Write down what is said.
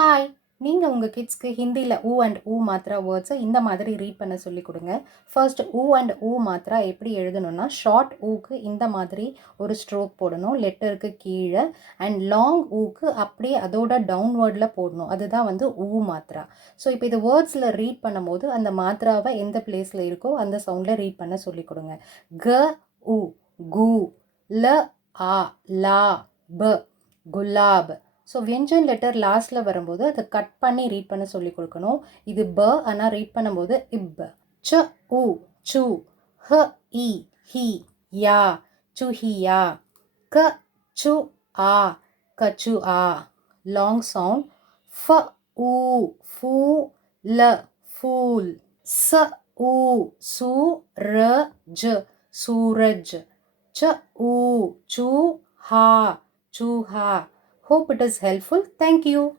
Hi! நீங்க உங்க கிட்ஸ்க்கு ஹிந்தில ஊ அண்ட் ஊ மாத்ரா வேர்ட்ஸ இந்த மாதிரி ரீட் பண்ண சொல்லிக் குடுங்க. ஃபர்ஸ்ட் ஊ அண்ட் ஊ மாத்ரா எப்படி எழுதணும்னா, ஷார்ட் ஊக்கு இந்த மாதிரி ஒரு ஸ்ட்ரோக் போடணும் லெட்டருக்கு கீழ. அண்ட் லாங் ஊக்கு அப்படியே அதோட டவுன்வர்ட்ல போடணும். அதுதான் வந்து ஊ மாத்ரா. ஸோ இப்போ இது வேர்ட்ஸ்ல ரீட் பண்ணும்போது அந்த மாத்ராவ எந்த பிளேஸ்ல இருக்கோ அந்த சவுண்ட்ல ரீட் பண்ண சொல்லிக் குடுங்க. க உ கு ல ஆ லா ப குலாப். ஸோ வியஞ்சன் லெட்டர் லாஸ்ட்டில் வரும்போது அதை கட் பண்ணி ரீட் பண்ண சொல்லி கொடுக்கணும். இது ப ஆனால் ரீட் பண்ணும்போது இப். ச உ சு ஹ இ ஹி யா சுஹியா. க சு ஆ கச்சு ஆ லாங் சவுண்ட். ஃப ஊ ஃபூ ல ஃபூல். ச ஊ சு ர ஜ சூரஜ். ச ஊ சு ஹா சூஹா. Hope it is helpful. Thank you.